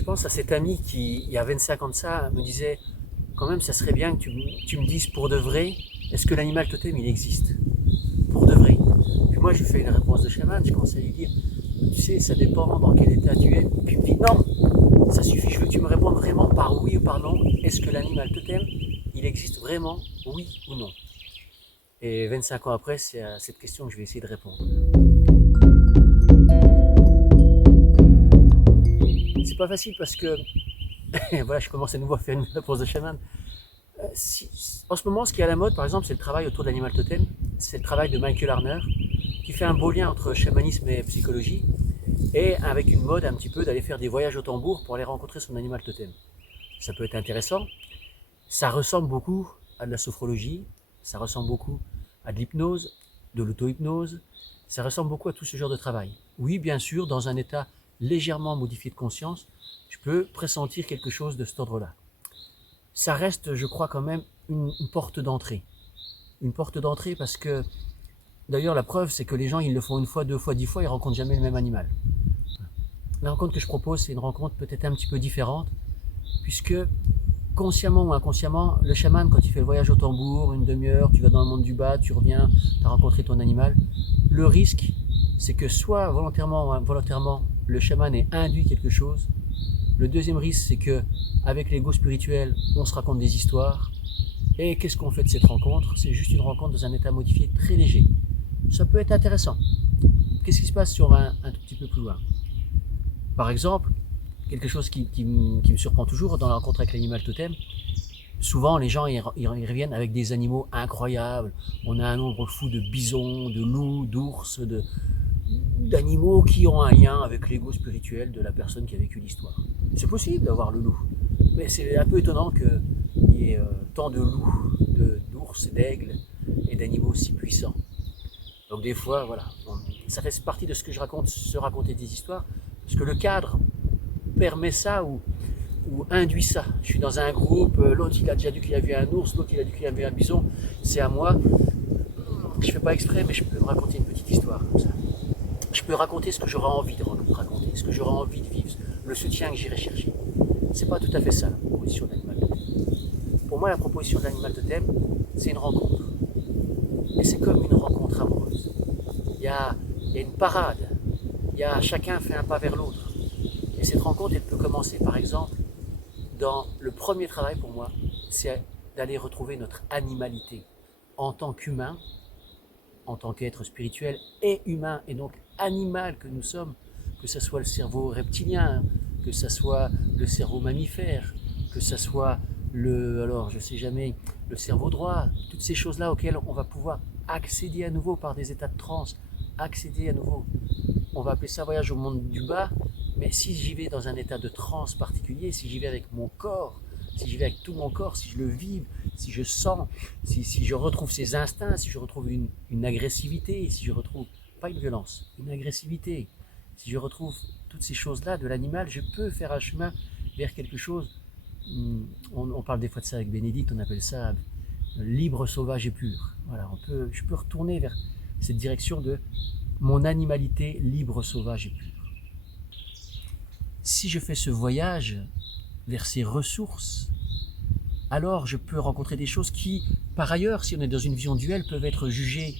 Je pense à cet ami qui, il y a 25 ans de ça, me disait quand même, ça serait bien que tu me dises pour de vrai, est-ce que l'animal totem il existe? Pour de vrai. Puis moi, je lui fais une réponse de chaman, je commence à lui dire, tu sais, ça dépend dans quel état tu es. Puis il me dit, non, ça suffit, je veux que tu me répondes vraiment par oui ou par non. Est-ce que l'animal totem, il existe vraiment, oui ou non? Et 25 ans après, c'est à cette question que je vais essayer de répondre. C'est pas facile parce que, voilà, je commence à nouveau à faire une réponse de chaman. En ce moment, ce qui est à la mode, par exemple, c'est le travail autour de l'animal totem. C'est le travail de Michael Harner, qui fait un beau lien entre chamanisme et psychologie, et avec une mode un petit peu d'aller faire des voyages au tambour pour aller rencontrer son animal totem. Ça peut être intéressant. Ça ressemble beaucoup à de la sophrologie, ça ressemble beaucoup à de l'hypnose, de l'auto-hypnose, ça ressemble beaucoup à tout ce genre de travail. Oui, bien sûr, dans un état légèrement modifié de conscience, je peux pressentir quelque chose de cet ordre-là. Ça reste, je crois, quand même une porte d'entrée. Une porte d'entrée parce que, d'ailleurs, la preuve, c'est que les gens, ils le font une fois, deux fois, 10 fois, ils ne rencontrent jamais le même animal. La rencontre que je propose, c'est une rencontre peut-être un petit peu différente, puisque consciemment ou inconsciemment, le chaman, quand il fait le voyage au tambour, une demi-heure, tu vas dans le monde du bas, tu reviens, tu as rencontré ton animal, le risque, c'est que soit volontairement ou involontairement, le chaman ait induit quelque chose. Le deuxième risque, c'est que avec l'ego spirituel, on se raconte des histoires. Et qu'est-ce qu'on fait de cette rencontre? C'est juste une rencontre dans un état modifié très léger. Ça peut être intéressant. Qu'est-ce qui se passe si on va un tout petit peu plus loin? Par exemple, quelque chose qui me surprend toujours dans la rencontre avec l'animal totem, souvent les gens ils reviennent avec des animaux incroyables. On a un nombre fou de bisons, de loups, d'ours, d'animaux qui ont un lien avec l'ego spirituel de la personne qui a vécu l'histoire. C'est possible d'avoir le loup, mais c'est un peu étonnant qu'il y ait tant de loups, d'ours, d'aigles et d'animaux si puissants. Donc des fois, voilà, ça fait partie de ce que je raconte, se raconter des histoires, parce que le cadre permet ça ou induit ça. Je suis dans un groupe, l'autre il a déjà dit qu'il a vu un ours, l'autre il a dit qu'il a vu un bison, c'est à moi. Je ne fais pas exprès, mais je peux me raconter une petite histoire comme ça. Je peux raconter ce que j'aurais envie de raconter, ce que j'aurais envie de vivre, le soutien que j'irai chercher. C'est pas tout à fait ça la proposition de l'animal totem. Pour moi, la proposition de l'animal totem, c'est une rencontre. Et c'est comme une rencontre amoureuse. Il y a une parade. Chacun fait un pas vers l'autre. Et cette rencontre, elle peut commencer, par exemple, dans le premier travail pour moi, c'est d'aller retrouver notre animalité en tant qu'humain, en tant qu'être spirituel et humain, et donc animal que nous sommes, que ce soit le cerveau reptilien, que ce soit le cerveau mammifère, que ce soit alors je sais jamais, le cerveau droit, toutes ces choses-là auxquelles on va pouvoir accéder à nouveau par des états de transe, accéder à nouveau. On va appeler ça voyage au monde du bas, mais si j'y vais dans un état de transe particulier, si j'y vais avec mon corps, si j'y vais avec tout mon corps, si je le vibre, si je sens, si je retrouve ces instincts, si je retrouve une agressivité, si je retrouve, pas une violence, une agressivité, si je retrouve toutes ces choses-là de l'animal, je peux faire un chemin vers quelque chose. On parle des fois de ça avec Bénédicte, on appelle ça libre, sauvage et pur. Voilà, je peux retourner vers cette direction de mon animalité libre, sauvage et pure. Si je fais ce voyage vers ces ressources, alors je peux rencontrer des choses qui, par ailleurs, si on est dans une vision duelle, peuvent être jugées,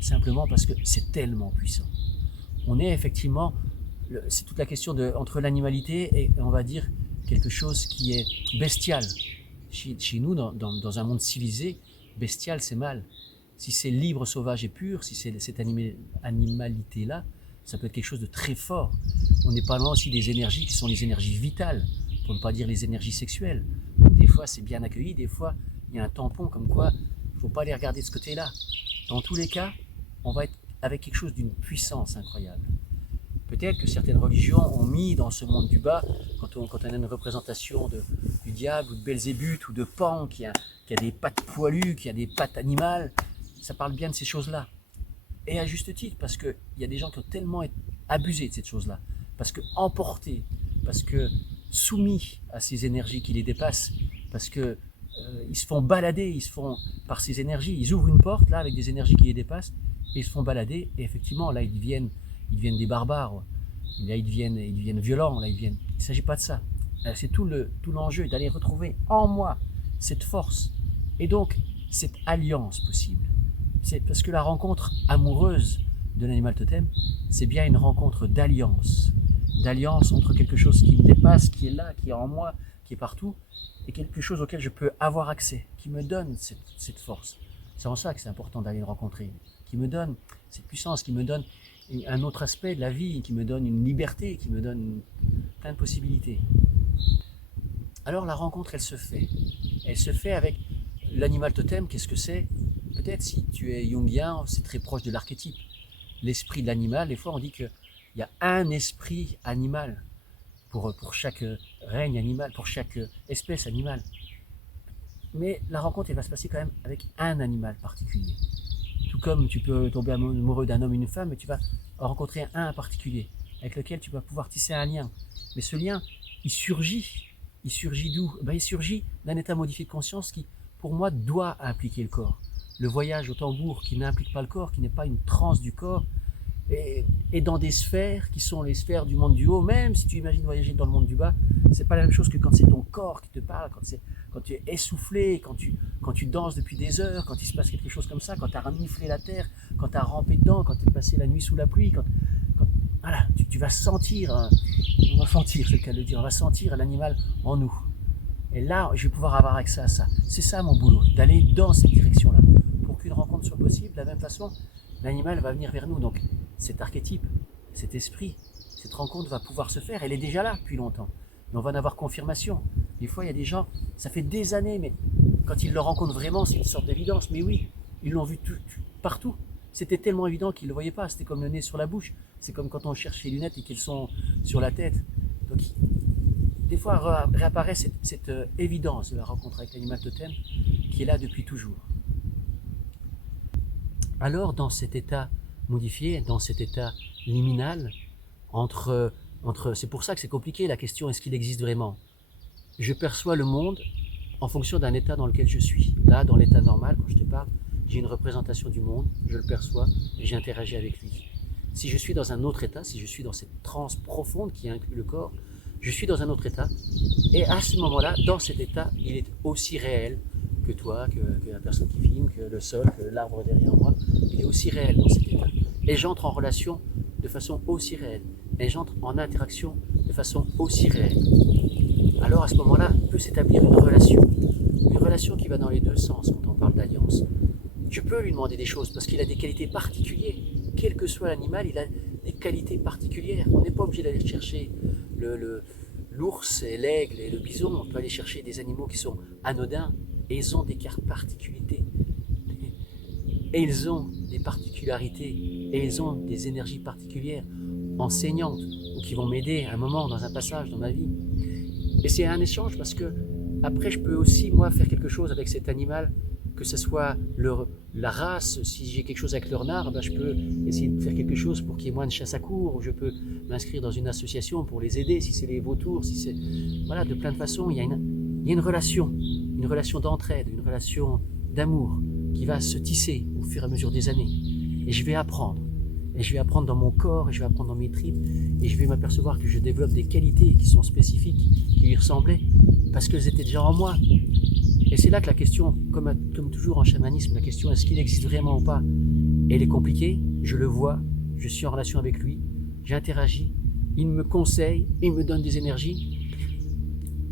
simplement parce que c'est tellement puissant. On est effectivement, c'est toute la question entre l'animalité et, on va dire, quelque chose qui est bestial. Chez nous, dans un monde civilisé, bestial, c'est mal. Si c'est libre, sauvage et pur, si c'est cette animalité-là, ça peut être quelque chose de très fort. On n'est pas loin aussi des énergies qui sont les énergies vitales, pour ne pas dire les énergies sexuelles. Donc des fois, c'est bien accueilli, des fois, il y a un tampon comme quoi il ne faut pas les regarder de ce côté-là. Dans tous les cas, on va être avec quelque chose d'une puissance incroyable. Peut-être que certaines religions ont mis dans ce monde du bas, quand on a une représentation du diable ou de Belzébuth ou de Pan qui a des pattes poilues, qui a des pattes animales, ça parle bien de ces choses-là. Et à juste titre, parce qu'il y a des gens qui ont tellement abusé de cette chose-là, parce que emportés, parce que soumis à ces énergies qui les dépassent, parce que ils se font balader, par ces énergies, ils ouvrent une porte là avec des énergies qui les dépassent, et ils se font balader, et effectivement là ils deviennent des barbares. là ils deviennent violents, là il ne s'agit pas de ça. C'est tout l'enjeu d'aller retrouver en moi cette force et donc cette alliance possible. C'est parce que la rencontre amoureuse de l'animal totem, c'est bien une rencontre d'alliance entre quelque chose qui me dépasse, qui est là, qui est en moi, qui est partout, et quelque chose auquel je peux avoir accès, qui me donne cette force. C'est en ça que c'est important d'aller le rencontrer, qui me donne cette puissance, qui me donne un autre aspect de la vie, qui me donne une liberté, qui me donne plein de possibilités. Alors la rencontre, elle se fait avec l'animal totem. Qu'est-ce que c'est? Peut-être si tu es jungien, c'est très proche de l'archétype. L'esprit de l'animal, des fois on dit qu'il y a un esprit animal pour chaque règne animal, pour chaque espèce animale. Mais la rencontre, elle va se passer quand même avec un animal particulier. Tout comme tu peux tomber amoureux d'un homme ou d'une femme, mais tu vas rencontrer un particulier avec lequel tu vas pouvoir tisser un lien. Mais ce lien, il surgit d'où? Il surgit d'un état modifié de conscience qui, pour moi, doit impliquer le corps. Le voyage au tambour qui n'implique pas le corps, qui n'est pas une transe du corps, et dans des sphères qui sont les sphères du monde du haut. Même si tu imagines voyager dans le monde du bas, c'est pas la même chose que quand c'est ton corps qui te parle, quand tu es essoufflé, quand tu danses depuis des heures, quand il se passe quelque chose comme ça, quand tu as reniflé la terre, quand tu as rampé dedans, quand tu es passé la nuit sous la pluie, voilà, tu vas sentir, on va sentir, c'est le cas de le dire, on va sentir l'animal en nous. Et là, je vais pouvoir avoir accès à ça. C'est ça mon boulot, d'aller dans cette direction-là. Pour qu'une rencontre soit possible, de la même façon, l'animal va venir vers nous. Donc cet archétype, cet esprit, cette rencontre va pouvoir se faire. Elle est déjà là depuis longtemps. Mais on va en avoir confirmation. Des fois, il y a des gens, ça fait des années, mais quand ils le rencontrent vraiment, c'est une sorte d'évidence. Mais oui, ils l'ont vu partout. C'était tellement évident qu'ils ne le voyaient pas. C'était comme le nez sur la bouche. C'est comme quand on cherche les lunettes et qu'elles sont sur la tête. Donc, des fois, réapparaît cette évidence de la rencontre avec l'animal totem qui est là depuis toujours. Alors, dans cet état modifié, dans cet état liminal, c'est pour ça que c'est compliqué la question, est-ce qu'il existe vraiment? Je perçois le monde en fonction d'un état dans lequel je suis. Là, dans l'état normal, quand je te parle, j'ai une représentation du monde, je le perçois et j'interagis avec lui. Si je suis dans un autre état, si je suis dans cette transe profonde qui inclut le corps, je suis dans un autre état, et à ce moment-là, dans cet état, il est aussi réel que toi, que la personne qui filme, que le sol, que l'arbre derrière moi, il est aussi réel dans cet état. Et j'entre en relation de façon aussi réelle, et j'entre en interaction de façon aussi réelle. Alors à ce moment-là, peut s'établir une relation qui va dans les deux sens quand on parle d'alliance. Je peux lui demander des choses parce qu'il a des qualités particulières. Quel que soit l'animal, il a des qualités particulières. On n'est pas obligé d'aller chercher l'ours et l'aigle et le bison. On peut aller chercher des animaux qui sont anodins et ils ont des particularités. Et ils ont des particularités et ils ont des énergies particulières enseignantes ou qui vont m'aider à un moment dans un passage dans ma vie. Et c'est un échange parce que après je peux aussi moi faire quelque chose avec cet animal, que ce soit la race. Si j'ai quelque chose avec le renard, je peux essayer de faire quelque chose pour qu'il y ait moins de chasse à courre, ou je peux m'inscrire dans une association pour les aider, si c'est les vautours, si c'est... Voilà, de plein de façons, il y a une relation d'entraide, une relation d'amour qui va se tisser au fur et à mesure des années. Et je vais apprendre. Et je vais apprendre dans mon corps, et je vais apprendre dans mes tripes, et je vais m'apercevoir que je développe des qualités qui sont spécifiques, qui lui ressemblaient, parce qu'elles étaient déjà en moi. Et c'est là que la question, comme toujours en chamanisme, la question est-ce qu'il existe vraiment ou pas, elle est compliquée, je le vois, je suis en relation avec lui, j'interagis, il me conseille, il me donne des énergies.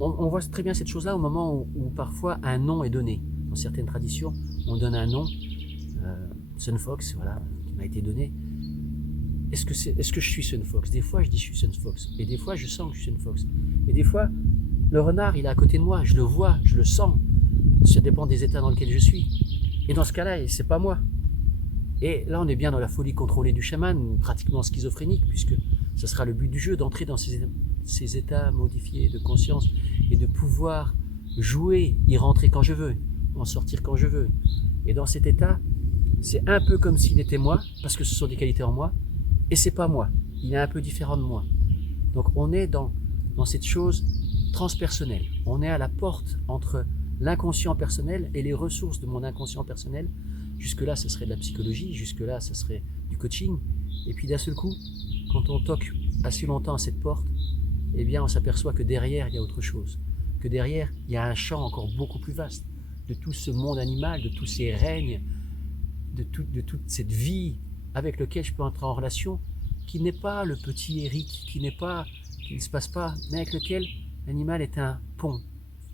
On voit très bien cette chose-là au moment où parfois un nom est donné. Dans certaines traditions, on donne un nom, Sun Fox, voilà, qui m'a été donné. Est-ce que je suis Sun Fox? Des fois, je dis je suis Sun Fox. Et des fois, je sens que je suis Sun Fox. Et des fois, le renard, il est à côté de moi. Je le vois, je le sens. Ça dépend des états dans lesquels je suis. Et dans ce cas-là, c'est pas moi. Et là, on est bien dans la folie contrôlée du chaman, pratiquement schizophrénique, puisque ce sera le but du jeu, d'entrer dans ces états modifiés de conscience et de pouvoir jouer, y rentrer quand je veux, en sortir quand je veux. Et dans cet état, c'est un peu comme s'il était moi, parce que ce sont des qualités en moi, et c'est pas moi. Il est un peu différent de moi. Donc on est dans cette chose transpersonnelle. On est à la porte entre l'inconscient personnel et les ressources de mon inconscient personnel. Jusque-là, ce serait de la psychologie, jusque-là, ce serait du coaching. Et puis d'un seul coup, quand on toque assez longtemps à cette porte, eh bien on s'aperçoit que derrière il y a autre chose, que derrière il y a un champ encore beaucoup plus vaste de tout ce monde animal, de tous ces règnes, de toute cette vie avec lequel je peux entrer en relation, qui n'est pas le petit Eric, qui ne se passe pas, mais avec lequel l'animal est un pont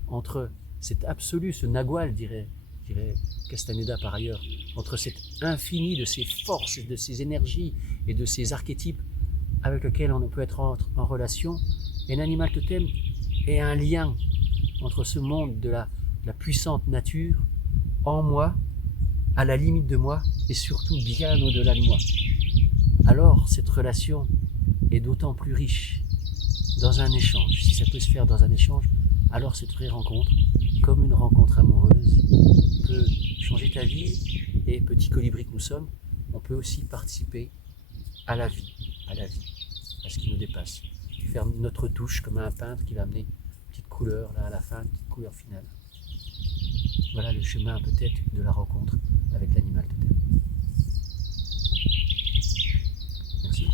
entre cet absolu, ce nagual, dirait Castaneda par ailleurs, entre cet infini de ces forces, de ces énergies et de ces archétypes avec lequel on peut être en relation, et l'animal totem est un lien entre ce monde de la puissante nature en moi, à la limite de moi, et surtout bien au-delà de moi. Alors cette relation est d'autant plus riche dans un échange. Si ça peut se faire dans un échange, alors cette vraie rencontre, comme une rencontre amoureuse, peut changer ta vie, et petit colibri que nous sommes, on peut aussi participer à la vie, à ce qui nous dépasse. Faire notre touche comme un peintre qui va amener une petite couleur là à la fin, une petite couleur finale. Voilà le chemin peut-être de la rencontre avec l'animal totem. Merci.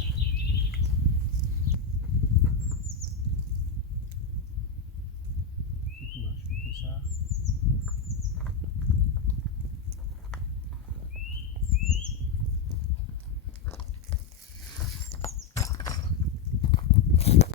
C'est tout, hein, je fais ça.